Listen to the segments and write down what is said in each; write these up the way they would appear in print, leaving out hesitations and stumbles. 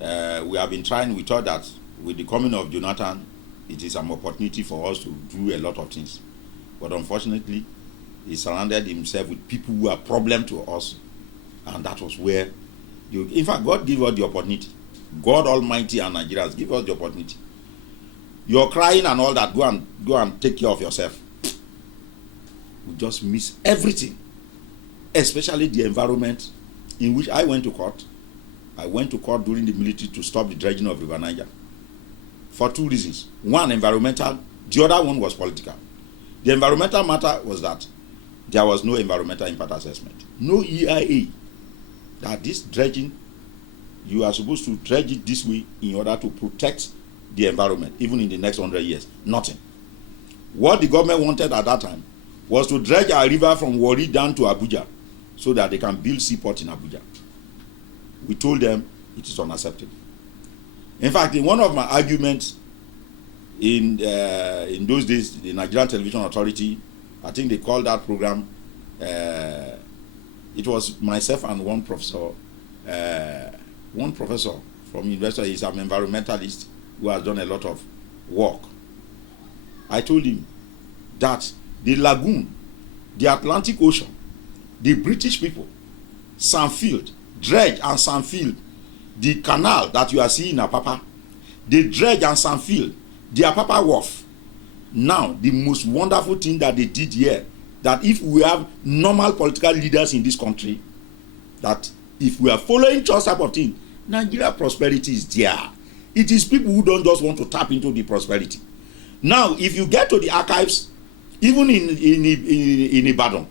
We have been trying. We thought that with the coming of Jonathan, it is an opportunity for us to do a lot of things. But unfortunately, he surrounded himself with people who are problem to us. And that was where, in fact, God gave us the opportunity. God Almighty and Nigerians give us the opportunity. You're crying and all that. Go and take care of yourself. We just miss everything, especially the environment in which I went to court. I went to court during the military to stop the dredging of River Niger for two reasons. One, environmental. The other one was political. The environmental matter was that there was no environmental impact assessment, no EIA. That this dredging, you are supposed to dredge it this way in order to protect the environment, even in the next 100 years. Nothing. What the government wanted at that time was to dredge our river from Warri down to Abuja so that they can build seaport in Abuja. We told them it is unacceptable. In fact, in one of my arguments in those days, the Nigerian Television Authority, I think they called that program, it was myself and one professor from university. He's an environmentalist who has done a lot of work. I told him that the lagoon, the Atlantic Ocean, the British people, Sandfield, dredge and Sandfield, the canal that you are seeing in Apapa, the dredge and Sandfield, the Apapa Wharf. Now, the most wonderful thing that they did here, that if we have normal political leaders in this country, that if we are following just type of thing, Nigeria prosperity is there. It is people who don't just want to tap into the prosperity. Now, if you get to the archives, even in Ibadan,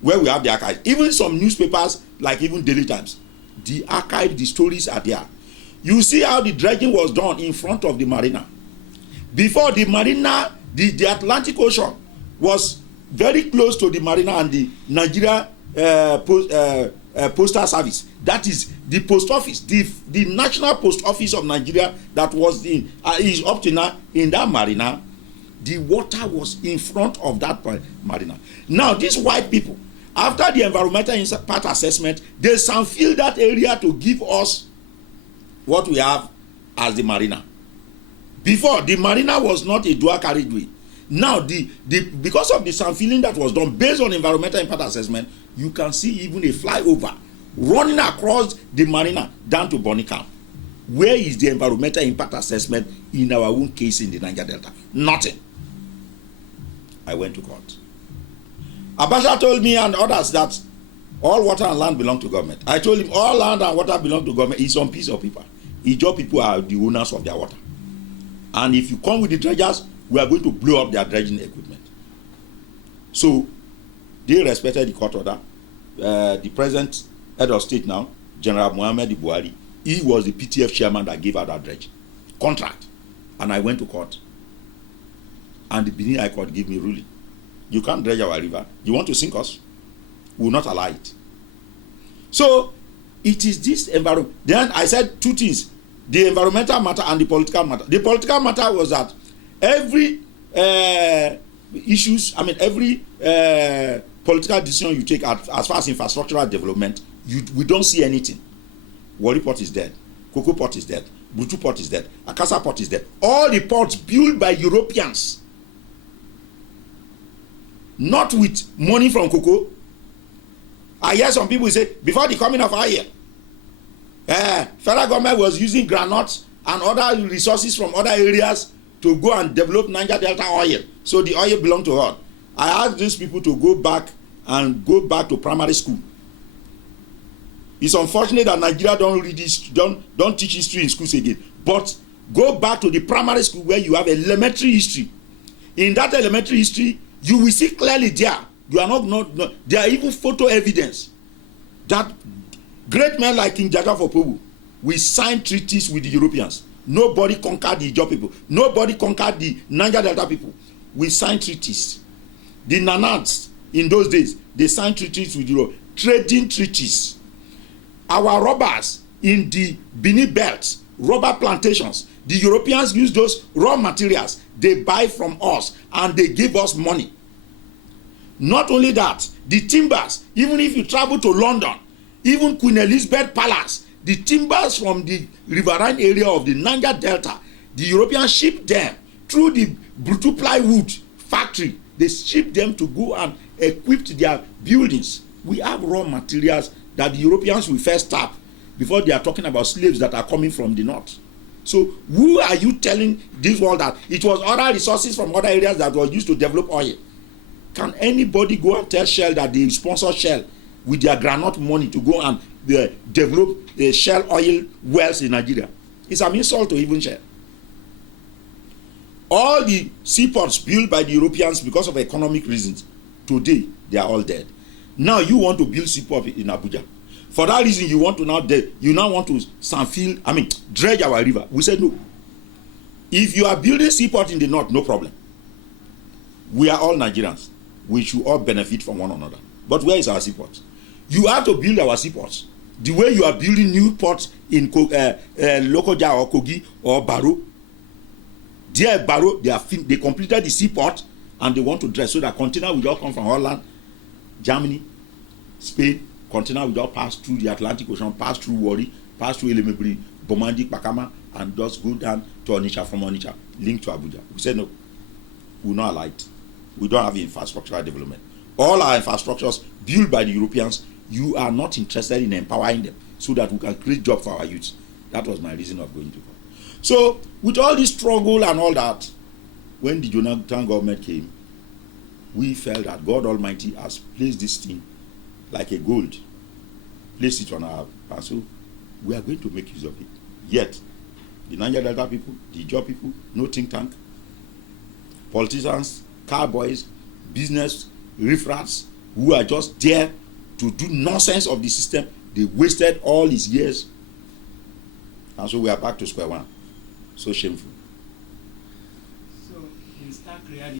where we have the archives, even some newspapers like even Daily Times, the archive, the stories are there. You see how the dredging was done in front of the marina. Before the marina, the Atlantic Ocean was very close to the marina and the Nigeria Postal Service. That is the post office, the National Post Office of Nigeria that was is up to now in that marina. The water was in front of that marina. Now, these white people, after the environmental impact assessment, they Sandfield that area to give us what we have as the marina. Before, the marina was not a dual carriageway. Now, because of the Sandfielding that was done based on environmental impact assessment, you can see even a flyover running across the marina down to Bonicam. Where is the environmental impact assessment in our own case in the Niger Delta? Nothing. I went to court. Abacha told me and others that all water and land belong to government. I told him all land and water belong to government. It's on piece of paper. Ijaw people are the owners of their water. And if you come with the dredgers, we are going to blow up their dredging equipment. So they respected the court order. The present head of state now, General Muhammad Buhari, he was the PTF chairman that gave out that dredge contract. And I went to court. And the Benin High Court gave me ruling. You can't dredge our river. You want to sink us? We will not allow it. So it is this environment. Then I said two things: the environmental matter and the political matter. The political matter was that every every political decision you take as far as infrastructural development, we don't see anything. Warri Port is dead. Cocoa Port is dead. Butu Port is dead. Akasa Port is dead. All the ports built by Europeans, not with money from cocoa. I hear some people say before the coming of oil, federal government was using groundnuts and other resources from other areas to go and develop Niger Delta oil. So the oil belonged to us. I asked these people to go back to primary school. It's unfortunate that Nigeria don't teach history in schools again. But go back to the primary school where you have elementary history. In that elementary history, you will see clearly there. You are not there are even photo evidence that great men like King Jaja Fopobu, we signed treaties with the Europeans. Nobody conquered the Ijaw people. Nobody conquered the Niger Delta people. We signed treaties. The Nanans in those days, they signed treaties with Europe, trading treaties. Our robbers in the Benin Belt, rubber plantations, the Europeans use those raw materials they buy from us and they give us money. Not only that, the timbers, even if you travel to London, even Queen Elizabeth Palace, The timbers from the riverine area of the Niger Delta, the Europeans shipped them through the brutal plywood factory. They shipped them to go and equip their buildings. We have raw materials that the Europeans will first tap before they are talking about slaves that are coming from the north. So who are you telling this world that it was other resources from other areas that were used to develop oil? Can anybody go and tell Shell that they sponsor Shell with their groundnut money to go and develop Shell oil wells in Nigeria? It's an insult to even Shell. All the seaports built by the Europeans because of economic reasons, today they are all dead. Now you want to build seaport in Abuja. For that reason, you want to now want to dredge our river. We said no. If you are building seaport in the north, no problem. We are all Nigerians. We should all benefit from one another. But where is our seaport? You have to build our seaports. The way you are building new ports in Lokoja or Kogi or Baro. There Baro, they completed the seaport and they want to dredge so that container will all come from Holland, Germany, Spain. Container will just pass through the Atlantic Ocean, pass through Warri, pass through Elemebri, Bomandi, Pakama, and just go down to Onitsha, from Onitsha, link to Abuja. We said no, we will not allow it. We don't have infrastructural development. All our infrastructures built by the Europeans, you are not interested in empowering them so that we can create jobs for our youth. That was my reason of going to court. So, with all this struggle and all that, when the Jonathan government came, we felt that God Almighty has placed this thing like a gold, place it on our and so we are going to make use of it. Yet, the Niger Delta people, the job people, no think tank, politicians, cowboys, business, riffraffs, who are just there to do nonsense of the system, they wasted all these years. And so we are back to square one. So shameful. So, in stark reality,